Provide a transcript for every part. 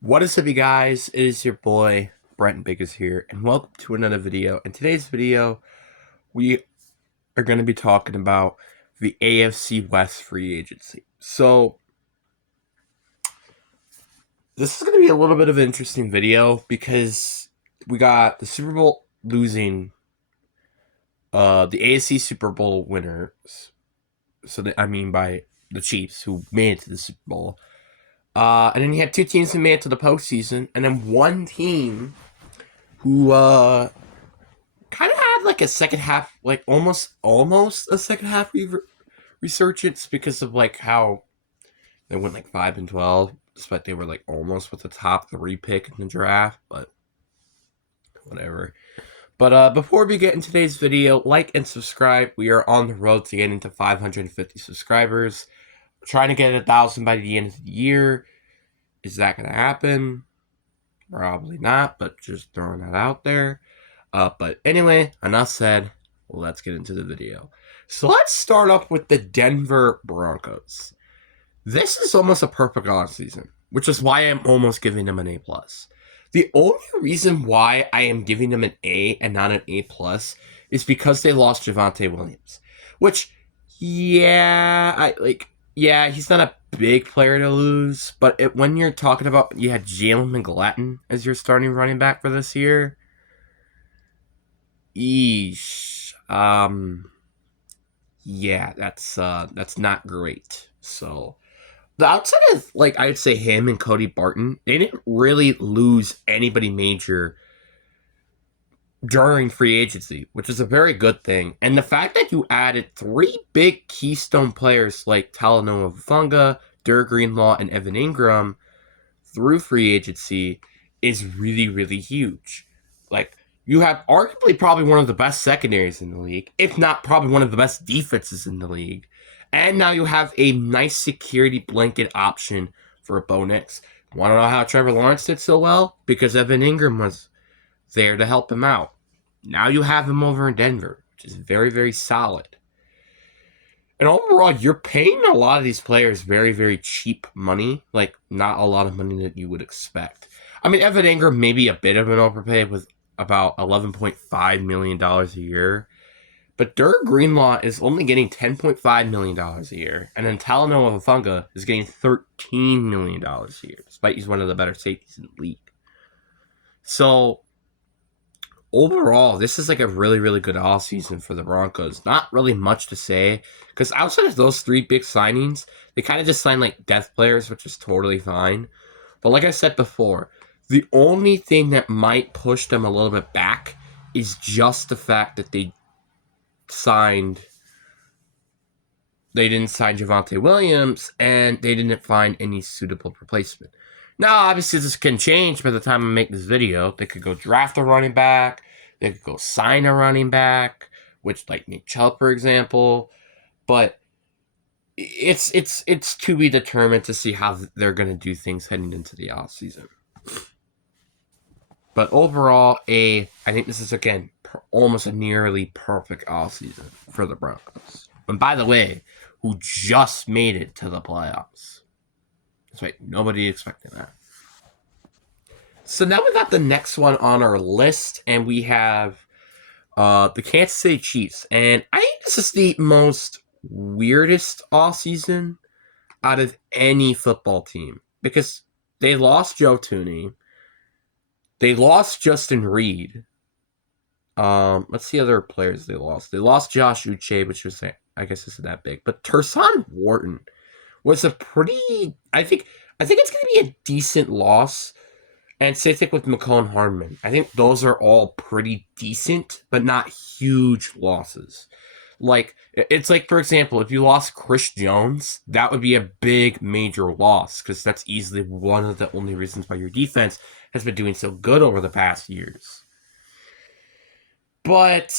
What is up, you guys? It is your boy Brent Biggers here, and welcome to another video. In today's video, we are going to be talking about the AFC West Free Agency. So, this is going to be a little bit of an interesting video because we got the Super Bowl losing, the AFC Super Bowl winners. I mean by the Chiefs, who made it to the Super Bowl. And then you had two teams who made it to the postseason, and then one team who kind of had like a second half, like almost a second half resurgence because of like how they went like 5-12, despite they were like almost with the top 3 pick in the draft, but whatever. But before we get in today's video, like and subscribe. We are on the road to getting to 550 subscribers. We're trying to get 1,000 by the end of the year. Is that going to happen? Probably not, but just throwing that out there. But anyway, enough said. Let's get into the video. So let's start off with the Denver Broncos. This is almost a perfect offseason, which is why I'm almost giving them an A+. The only reason why I am giving them an A and not an A+ is because they lost Javonte Williams. Which, yeah, he's not a big player to lose, but when you're talking about you had Jalen McGlatton as your starting running back for this year, yeah, that's not great. So the outside of I'd say him and Cody Barton, they didn't really lose anybody major during free agency, which is a very good thing. And the fact that you added 3 big keystone players like Talanoa Hufanga, Derek Greenlaw, and Evan Ingram through free agency is really, really huge. You have arguably probably one of the best secondaries in the league, if not probably one of the best defenses in the league. And now you have a nice security blanket option for Bo Nix. Want to know how Trevor Lawrence did so well? Because Evan Ingram was there to help him out. Now you have him over in Denver, which is very, very solid. And overall, you're paying a lot of these players very, very cheap money. Not a lot of money that you would expect. I mean, Evan Ingram may be a bit of an overpay with about $11.5 million a year. But Derek Greenlaw is only getting $10.5 million a year. And then Talanoa Hufanga is getting $13 million a year, despite he's one of the better safeties in the league. So, overall, this is a really, really good offseason for the Broncos. Not really much to say, because outside of those 3 big signings, they kind of just signed depth players, which is totally fine. But like I said before, the only thing that might push them a little bit back is just the fact that they didn't sign Javonte Williams, and they didn't find any suitable replacement. Now, obviously, this can change by the time I make this video. They could go draft a running back. They could go sign a running back, which Nick Chubb, for example. But it's to be determined to see how they're going to do things heading into the offseason. But overall, I think this is, again, almost a nearly perfect offseason for the Broncos. And by the way, who just made it to the playoffs. That's right, nobody expected that. So now we got the next one on our list, and we have the Kansas City Chiefs. And I think this is the most weirdest offseason out of any football team, because they lost Joe Thuney. They lost Justin Reed. Let's see other players they lost. They lost Josh Uche, which was, I guess, isn't that big. But Tershawn Wharton was a pretty, I think it's going to be a decent loss. And same thing with McCone Hardman. I think those are all pretty decent, but not huge losses. It's for example, if you lost Chris Jones, that would be a big, major loss, because that's easily one of the only reasons why your defense has been doing so good over the past years. But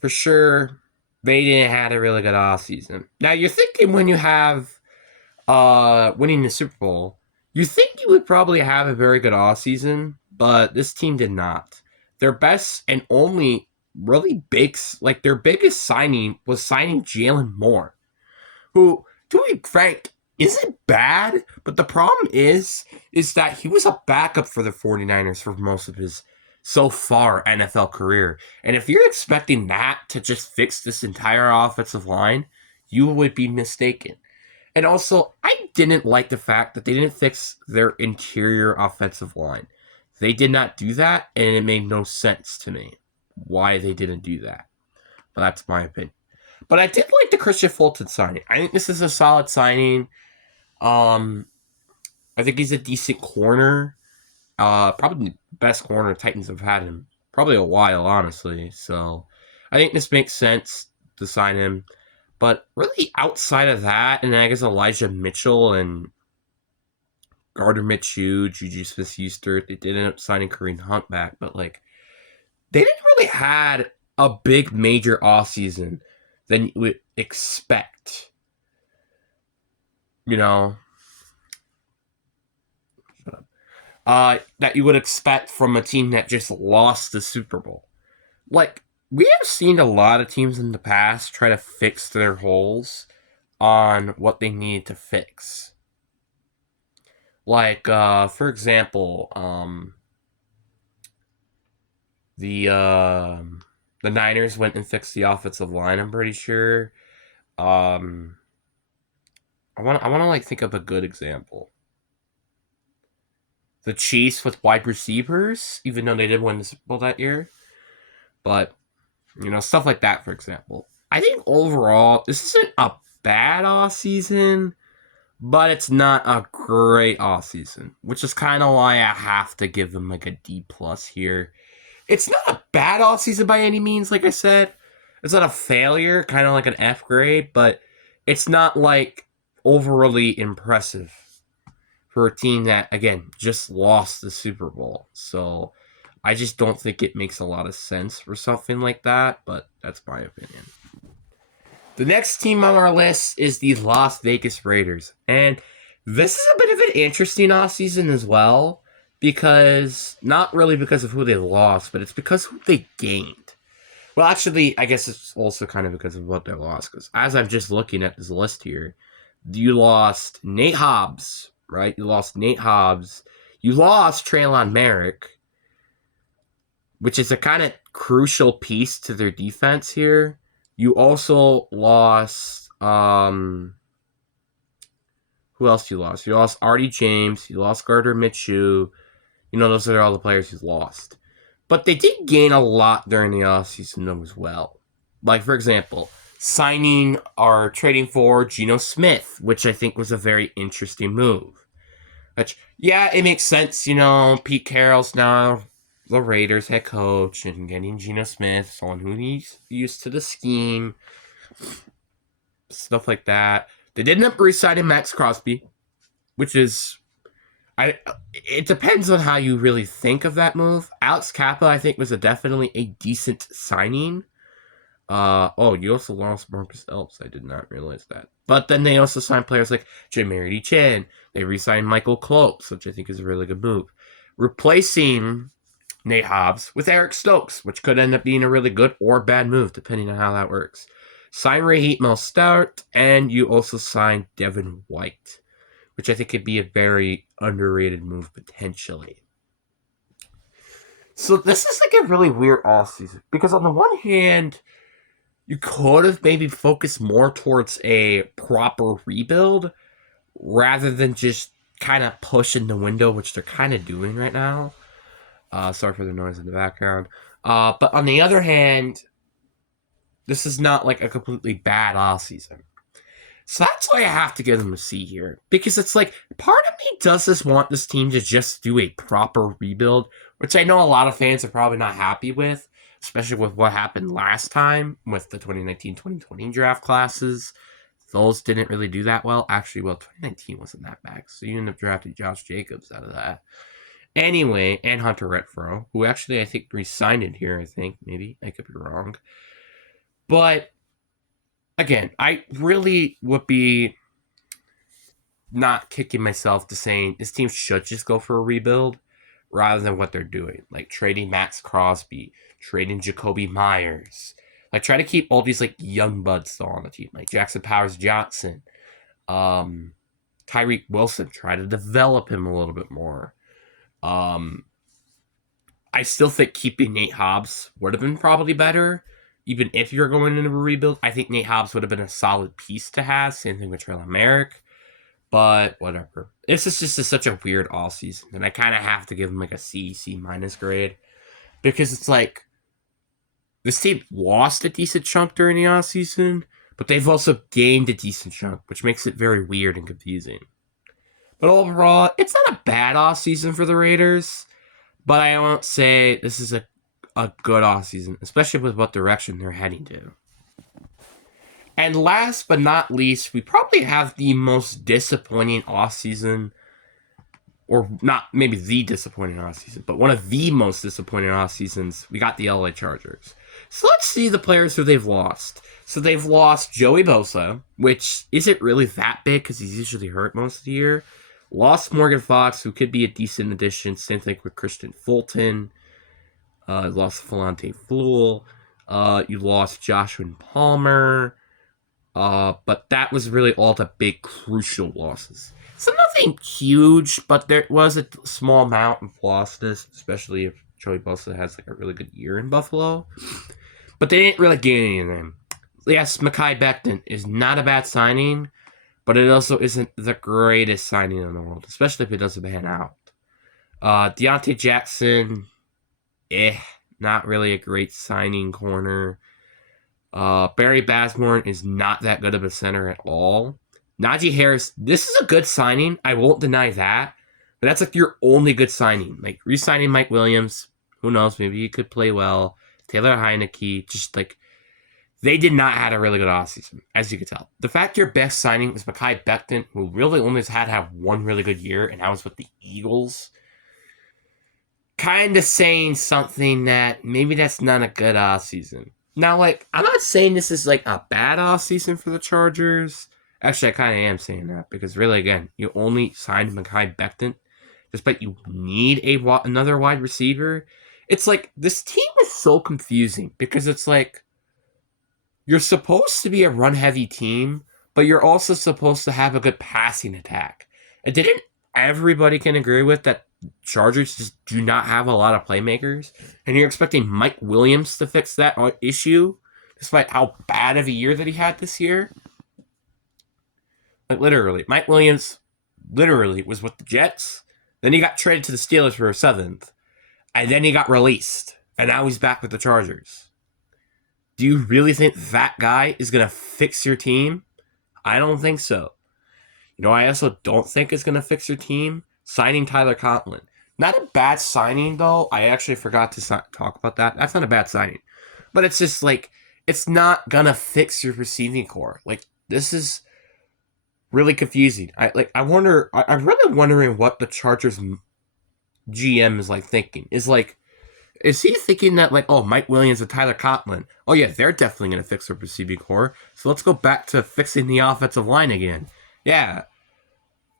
for sure, they didn't have a really good offseason. Now, you're thinking when you have winning the Super Bowl, you think you would probably have a very good offseason, but this team did not. Their best and only really big, their biggest signing was signing Jalen Moore, who, to be frank, isn't bad, but the problem is that he was a backup for the 49ers for most of his so far NFL career. And if you're expecting that to just fix this entire offensive line, you would be mistaken. And also, I didn't like the fact that they didn't fix their interior offensive line. They did not do that, and it made no sense to me why they didn't do that. But that's my opinion. But I did like the Christian Fulton signing. I think this is a solid signing. I think he's a decent corner. Probably the best corner Titans have had in probably a while, honestly. So I think this makes sense to sign him. But really, outside of that, and I guess Elijah Mitchell and Gardner Minshew, Juju Smith-Schuster, they did end up signing Kareem Hunt back, but like they didn't really had a big major offseason than you would expect. You know, that you would expect from a team that just lost the Super Bowl. Like, we have seen a lot of teams in the past try to fix their holes on what they need to fix. Like, for example, the Niners went and fixed the offensive line. I'm pretty sure. I want to like think of a good example. The Chiefs with wide receivers, even though they did win the Super Bowl that year, but stuff like that. For example, I think overall this isn't a bad off season, but it's not a great off season, which is kind of why I have to give them like a D plus here. It's not a bad off season by any means. Like I said, it's not a failure, kind of like an F grade, but it's not like overly impressive for a team that, again, just lost the Super Bowl. So I just don't think it makes a lot of sense for something like that, but that's my opinion. The next team on our list is the Las Vegas Raiders. And this is a bit of an interesting offseason as well, because not really because of who they lost, but it's because who they gained. Well, actually, I guess it's also kind of because of what they lost, because as I'm just looking at this list here, you lost Nate Hobbs, right? You lost Nate Hobbs. You lost Treylon Merrick, which is a kind of crucial piece to their defense here. You also lost, who else you lost? You lost Artie James. You lost Gardner Minshew. Those are all the players you lost. But they did gain a lot during the offseason, though, as well. Like, for example, signing or trading for Geno Smith, which I think was a very interesting move. Which, yeah, it makes sense, Pete Carroll's now the Raiders head coach, and getting Geno Smith, someone who's used to the scheme, stuff like that. They did end up re-signing Max Crosby, which is, it depends on how you really think of that move. Alex Kappa, I think, was definitely a decent signing. You also lost Marcus Elps. I did not realize that. But then they also signed players like Jamarity Chan. They re-signed Michael Clopes, which I think is a really good move. Replacing Nate Hobbs with Eric Stokes, which could end up being a really good or bad move, depending on how that works. Sign Raheem Mostert, and you also signed Devin White, which I think could be a very underrated move potentially. So this is like a really weird offseason, because on the one hand, you could have maybe focused more towards a proper rebuild rather than just kind of pushing the window, which they're kind of doing right now. Sorry for the noise in the background. But on the other hand, this is not like a completely bad offseason. So that's why I have to give them a C here. Because it's like, part of me does just want this team to just do a proper rebuild, which I know a lot of fans are probably not happy with, especially with what happened last time with the 2019-2020 draft classes. Those didn't really do that well. Actually, 2019 wasn't that bad, so you ended up drafting Josh Jacobs out of that. Anyway, and Hunter Renfrow, who actually I think re-signed in here, I think. Maybe. I could be wrong. But, again, I really would be not kicking myself to saying this team should just go for a rebuild rather than what they're doing. Like trading Max Crosby, trading Jacoby Myers. Like try to keep all these like young buds still on the team. Like Jackson Powers Johnson. Tyreek Wilson, try to develop him a little bit more. I still think keeping Nate Hobbs would have been probably better. Even if you're going into a rebuild, I think Nate Hobbs would have been a solid piece to have. Same thing with Traylon Merrick. But whatever. This is just such a weird offseason. And I kind of have to give him like a C minus grade. Because it's like, this team lost a decent chunk during the offseason, but they've also gained a decent chunk, which makes it very weird and confusing. But overall, it's not a bad offseason for the Raiders. But I won't say this is a good offseason, especially with what direction they're heading to. And last but not least, we probably have the most disappointing offseason, or not maybe the disappointing offseason, but one of the most disappointing offseasons. We got the LA Chargers. So let's see the players who they've lost. So they've lost Joey Bosa, which isn't really that big because he's usually hurt most of the year. Lost Morgan Fox, who could be a decent addition. Same thing with Christian Fulton. Lost Falante Flewell. You lost Joshua Palmer. But that was really all the big crucial losses. So nothing huge, but there was a small amount of losses, especially if Joey Bosa has like a really good year in Buffalo. But they didn't really gain any of them. Yes, Mekhi Becton is not a bad signing, but it also isn't the greatest signing in the world, especially if it doesn't pan out. Deontay Jackson, not really a great signing corner. Barry Bazemore is not that good of a center at all. Najee Harris, this is a good signing. I won't deny that. But that's like your only good signing. Like re-signing Mike Williams, who knows, maybe he could play well. Taylor Heineke, just like they did not have a really good offseason, as you could tell. The fact your best signing was Mekhi Becton, who really only had to have one really good year, and that was with the Eagles. Kind of saying something that maybe that's not a good offseason. Now, like, I'm not saying this is like a bad offseason for the Chargers. Actually, I kind of am saying that because really, again, you only signed Mekhi Becton, despite you need another wide receiver. It's like this team is so confusing because it's like you're supposed to be a run-heavy team, but you're also supposed to have a good passing attack. And didn't everybody can agree with that? Chargers just do not have a lot of playmakers, and you're expecting Mike Williams to fix that issue, despite how bad of a year that he had this year. Like literally, Mike Williams literally was with the Jets, then he got traded to the Steelers for a 7th, and then he got released, and now he's back with the Chargers. Do you really think that guy is going to fix your team? I don't think so. You know, I also don't think it's going to fix your team. Signing Tyler Conklin. Not a bad signing, though. I actually forgot to talk about that. That's not a bad signing. But it's just like, it's not going to fix your receiving core. Like, this is really confusing. I'm really wondering what the Chargers GM is like thinking. Is he thinking that, like, oh, Mike Williams and Tyler Conklin, oh, yeah, they're definitely going to fix their receiving core. So let's go back to fixing the offensive line again. Yeah.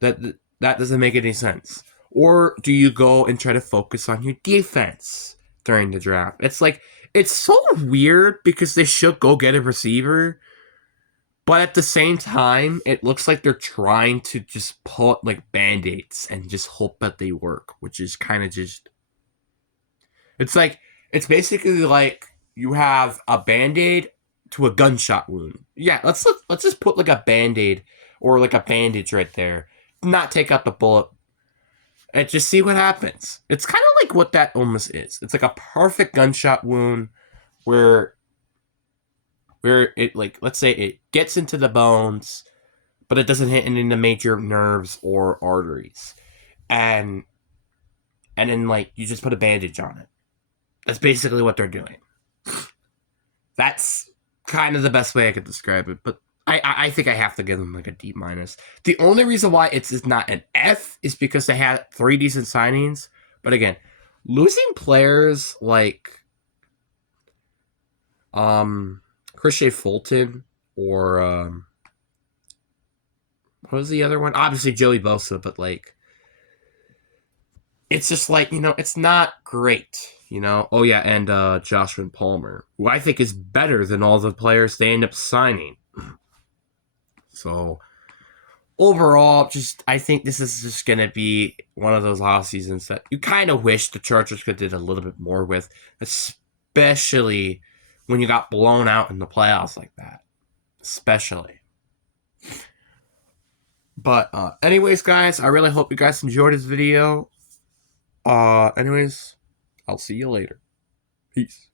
That doesn't make any sense. Or do you go and try to focus on your defense during the draft? It's like, it's so weird because they should go get a receiver, but at the same time, it looks like they're trying to just pull up like Band-Aids and just hope that they work, which is kind of just... It's like, it's basically like you have a Band-Aid to a gunshot wound. Yeah, let's just put like a Band-Aid or like a bandage right there. Not take out the bullet and just see what happens. It's kind of like what that almost is. It's like a perfect gunshot wound where it, like, let's say it gets into the bones, but it doesn't hit into major nerves or arteries. And then, like, you just put a bandage on it. That's basically what they're doing. That's kind of the best way I could describe it, but I think I have to give them like a D-. The only reason why it's not an F is because they had 3 decent signings. But again, losing players like Christian Fulton or what was the other one? Obviously Joey Bosa, but like it's just like, you know, it's not great, you know? Oh yeah, and Joshua Palmer, who I think is better than all the players they end up signing. So, overall, I think this is just going to be one of those off seasons that you kind of wish the Chargers could have did a little bit more with, especially when you got blown out in the playoffs like that. Especially. But anyways, guys, I really hope you guys enjoyed this video. Anyways, I'll see you later. Peace.